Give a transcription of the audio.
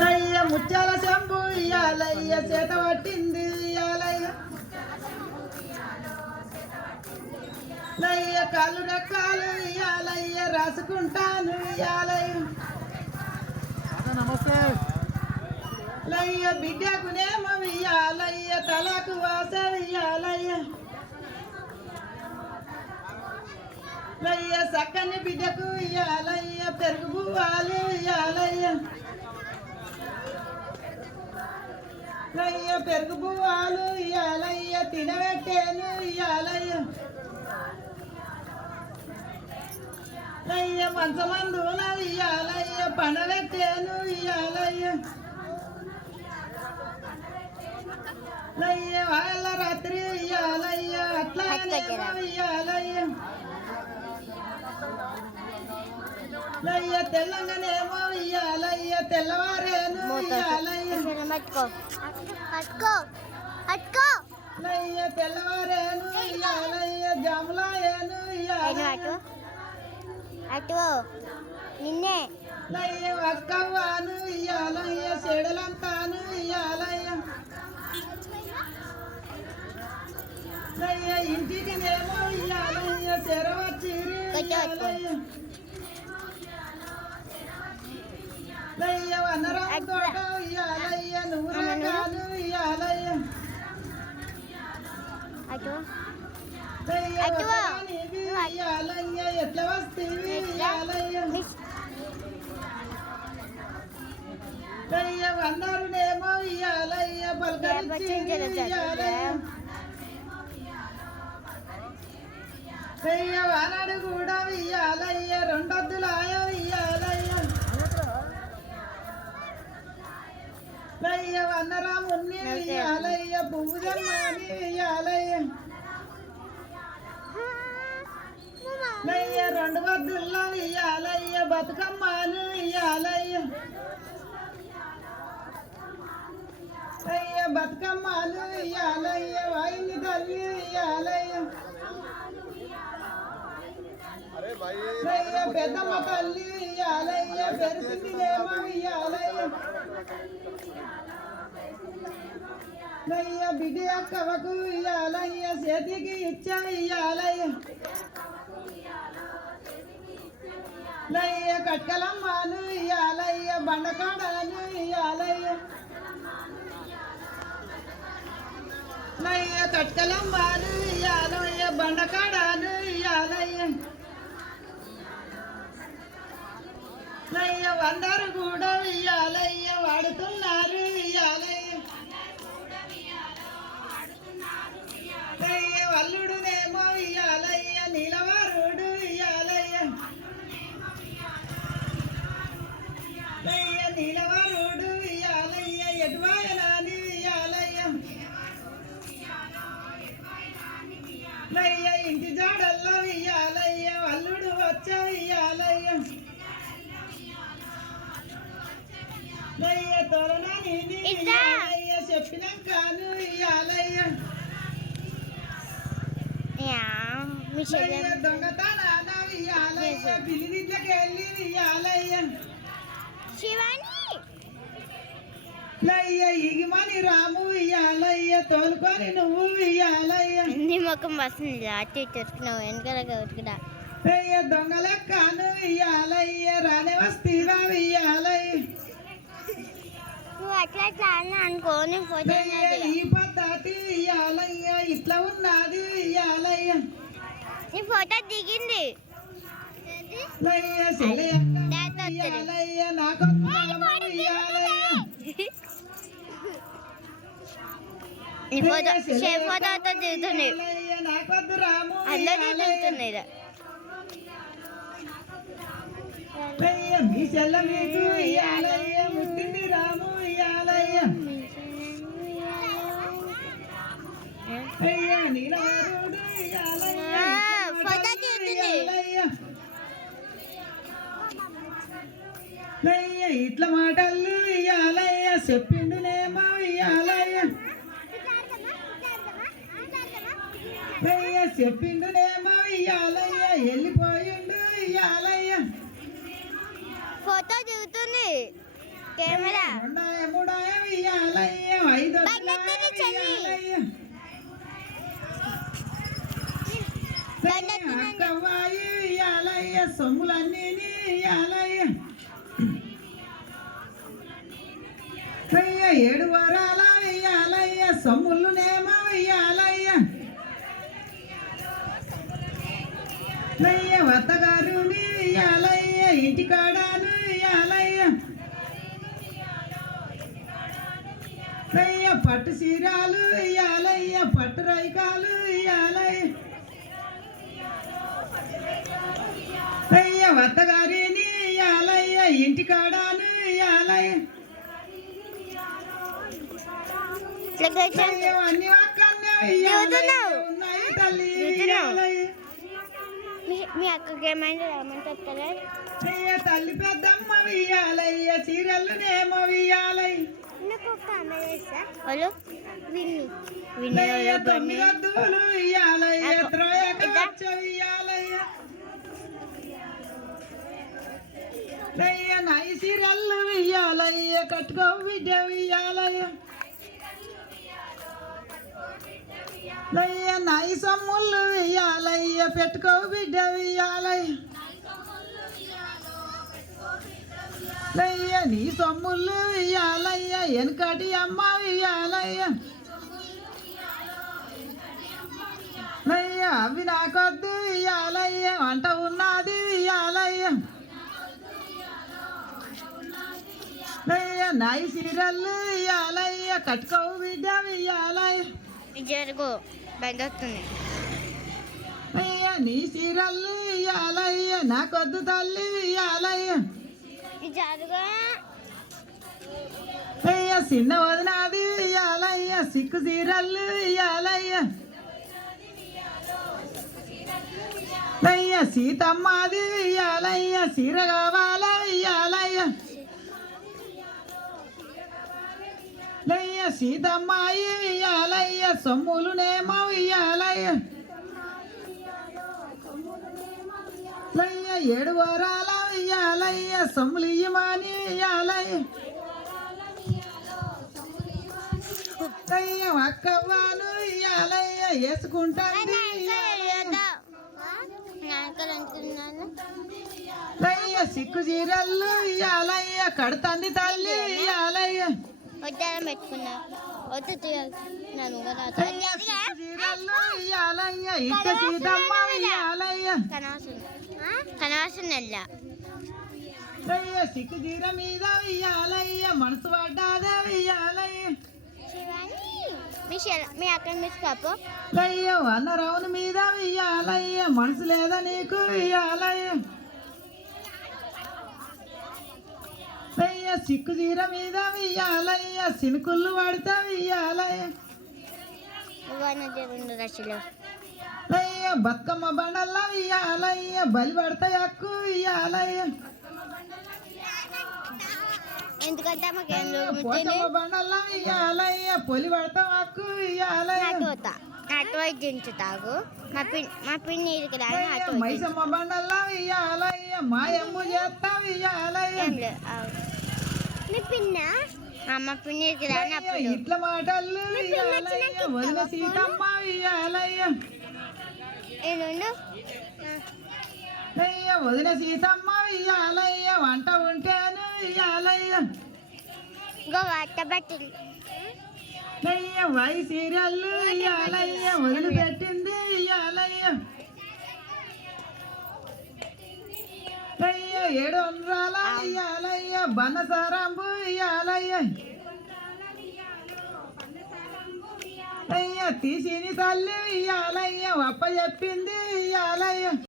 లయ్య ముత్యాల శంభు ఇయ్యాలయ్య చేత పట్టింది ఇయ్యాలయ్య లయ్య కాళ్ళు రెక్కాలు ఇయ్యాలయ్య రాసుకుంటాను ఇయ్యాలయ్య నమస్తే లయ్య బిడ్డకునేమో ఇయ్యాలయ్య తలకు వాస ఇయ్యాలయ్య లయ్య సక్కని బిడ్డకు ఇయ్యాలయ్య పెరుగు పువ్వాలు ఇయ్యాలయ్య లయ్య పెరుగు పువ్వాలు ఇయ్యాలయ్య తినబెట్టేను ఇయ్యాలయ్య లయ్య మంచమందున ఇయ్యాలయ్య పండబెట్టేను ఇయ్యాలయ్య లయ్య వాళ్ళ రాత్రి ఇయ్యాలయ్య అట్లానే ఇయ్యాలయ్య లయ్య తెల్లంగానేమో ఇయ్యాలయ్య తెల్లవారేను ఇయ్యాలయ్య లయ్య తెల్లవారేను ఇయ్యాలయ్య జాములాయేను ఇయ్యాలయ్య నిన్నే లయ్య వక్కవ్వాను ఇయ్యాలయ్య చెడులంతాను ఇయ్యాలయ్య లయ్య ఇంటికినేమో ఇయ్యాలయ్య చెరవచ్చిరి ఇయ్యాలయ్య లయ్య వనరం తోట ఇయ్యాలయ్య నువ్వు రకాలు ఇయ్యాలయ్య లయ్య వసరానివి ఇయ్యాలయ్య ఎట్లా వస్తీవి ఇయ్యాలయ్య లయ్య వన్నరునేమో ఇయ్యాలయ్య పలకరించి ఇయ్యాలయ్య లయ్య వానడు కూడా ఇయ్యాలయ్య రెండొద్దులాయ ఇయ్యాలయ్య లయ్య వన్నరాముని ఇయ్యాలయ్య పువ్వు జమ్మని ఇయ్యాలయ్య లయ్య రెండు వద్దుల్లో ఇయ్యాలయ్య బతుకమ్మను ఇయ్యాలయ్య లయ్య బతుకమ్మను ఇయ్యాలయ్య వాయిని తల్లి ఇయ్యాలయ్య లయ్య పెద్దమ్మ తల్లి ఇయ్యాలయ్య పెరిసిందిలేమో ఇయ్యాలయ్య లయ్య బిడ్డ అక్కవకు ఇయ్యాలయ్య చేతికి ఇచ్చా ఇయ్యాలయ్య లయ్య కట్కలమ్మను ఇయ్యాలయ్య బండకాడను ఇయ్యాలయ్య లయ్య కట్కలమ్మను ఇయ్యాలయ్య బండకాడను ఇయ్యాలయ్య లయ్య వందరు కూడా ఇయ్యాలయ్య వాడుతున్నారు ఇయ్యాలయ్య లయ్య వల్లుడునేమో ఇయ్యాలయ్య నీలవారుడు ఇయ్యాలయ్య లయ్య నీలవారుడు ఇయ్యాలయ్య ఎటువాయనాని ఇయ్యాలయ్య లయ్య ఇంటి జాడల్లో ఇయ్యాలయ్య వల్లుడు వచ్చా ఇయ్యాలయ్య లయ్య తోరణాని ఇయ్యాలయ్య చెప్పినాకను ఇయ్యాలయ్య లయ్య దొంగతనాన ఇయ్యాలయ్య బిల్లిదిట్లకి వెళ్ళి ఇయ్యాలయ్య లయ్య ఇగిమని రాము ఇయ్యాలయ్య తోలుకొని నువ్వు ఇయ్యాలయ్య నీ ముఖం వస్తుంది అటు ఇటు ఉతుకున్నావు వెనకాల ఉతుకుడా లయ్య దొంగలెక్కను ఇయ్యాలయ్య రాని వస్తీవా ఇయ్యాలయ్య నువ్వు అట్లా అట్లా అన్నా అనుకో నేను ఫోటో ఈ పద్ధతి ఇయ్యాలయ్య ఇట్లా ఉన్నది ఇయ్యాలయ్య నీ ఫోటో దిగింది లయ్య ఇయ్యాలయ్య నాకు నీ ఫోటో ఫోటోతో దిగుతుంది నాకొద్దు రాము అందరూ దిగుతున్నాయి లయ్య మీ చెల్ల మీకు ఇయ్యాలయ్య ముట్టింది రాము ఇయ్యాలయ్య అయ్య నీలవారుడు ఇయ్యాలయ్య ఫోటో దిగుతుంది లయ్య ఇట్ల మాటలు ఇయ్యాలయ్య చెప్పిండునేమో ఇయ్యాలయ్య లయ్య చెప్పిండునేమో ఇయ్యాలయ్య వెళ్ళిపోయిండు ఇయ్యాలయ్య ఫోటో దిగుతుంది కెమెరా రెండాయ మూడాయ వియ్యాలయ్య ఐదు బండెత్తిరి చెల్లి. అక్కవాయి వియ్యాలయ్య సొమ్ములన్నీ వియ్యాలయ్య అయ్య 7 వారాల వియ్యాలయ్య సొమ్ములు నేమ వియ్యాలయ్య అయ్య వత్తగారు వియ్యాలయ్య ఇంటికాడాను వియ్యాలయ్య అయ్య పట్టు చీరాలు వియ్యాలయ్య పట్టు రైకాలు వియ్యాలయ్య అయ్య వత్తగారిని వియ్యాలయ్య ఇంటికాడాను వియ్యాలయ్య అన్ని ఒక్కన్నే వియ్యాలయ్య ఉన్నాయి తల్లి వియ్యాలయ్య మీ అక్కకి ఏమైనా చెప్తారా? అయ్య తల్లి పెద్దమ్మ వియ్యాలయ్య చీరలునేమో వియ్యాలయ్య నాకు ఒక కెమెరా ఇస్తా. వాళ్ళు అయ్య 9 వద్దులు వియ్యాలయ్య త్రోయకచ్చ వియ్యాలయ్య అయ్య నై చీరలు వియ్యాలయ్య కట్టుకో బిడ్డ వియ్యాలయ్య అయ్య నై సొమ్ములు వియ్యాలయ్య పెట్టుకో బిడ్డ వియ్యాలయ్య అయ్య నీ సొమ్ములు వియ్యాలయ్య వెనకటి అమ్మ వియ్యాలయ్య అయ్య అవి నాకొద్దు వియ్యాలయ్య వంట ఉన్నది వియ్యాలయ్య అయ్య నై చీరలు వియ్యాలయ్య కట్టుకో బిడ్డ వియ్యాలయ్య జరుగు బెంగొస్తుంది. అయ్య నీ చీరలు వియ్యాలయ్య నాకొద్దు తల్లి వియ్యాలయ్య జరుగు అయ్య చిన్న వదినాది వియ్యాలయ్య సిక్కు చీరలు వియ్యాలయ్య అయ్య సీతమ్మది వియ్యాలయ్య చీర కావాల వియ్యాలయ్య అయ్య సీతమ్మాయి వియ్యాలయ్య సొమ్ములునేమో వియ్యాలయ్య అయ్య 7 వారాల వియ్యాలయ్య సొమ్ములు ఇయ్యమని వియ్యాలయ్య అయ్య అక్కవ్వాను వియ్యాలయ్య వేసుకుంటాను అయ్య సిక్కు చీరలు వియ్యాలయ్య కడుతంది తల్లి వియ్యాలయ్య వడ్డారం పెట్టుకున్నా వద్దు నన్ను అయ్య సిక్కు చీరలు వియ్యాలయ్య ఇట్ట సీతమ్మ వియ్యాలయ్య కనవాసం నెల అయ్య సిక్కు చీర మీద వియ్యాలయ్య మనసు పడ్డాదే వియ్యాలయ్య మీ అక్కడ మిస్ కాపు అయ్య వనరవుని మీద వియ్యాలయ్య మనసు లేదా నీకు వియ్యాలయ్య అయ్య సిక్కు చీర మీద వియ్యాలయ్య సినుకుళ్ళు పడితే వియ్యాలయ్య రెండు రషులు అయ్య బతుకమ్మ బండల్లా వియ్యాలయ్య బలి పడతాయి అక్కు వియ్యాలయ్య ఎందుకంటే పోచమ్మ బండల్లా వియ్యాలయ్య పొలి పడతాం అక్కు వియ్యాలయ్య అటు దించుతాగు మా పిన్ని మైసమ్మ బండల్లా వియ్యాలయ్య మాయమ్మ చేస్తా వియ్యాలయ్య మీ పిన్న మా పిన్ని ఇట్ల మాటలు వియ్యాలయ్య వదిన సీతమ్మ వియ్యాలయ్య అయ్య వదిన సీతమ్మ వియ్యాలయ్య వంట ఉంటేను వియ్యాలయ్య వంట బట్టలు అయ్య వై సీరియల్ వియ్యాలయ్య వదిలి పెట్టింది వియ్యాలయ్య అయ్య 7 వందరాల వియ్యాలయ్య బనసారంబు వియ్యాలయ్య అయ్య తీసిని తల్లి వియ్యాలయ్య అప్ప చెప్పింది వియ్యాలయ్య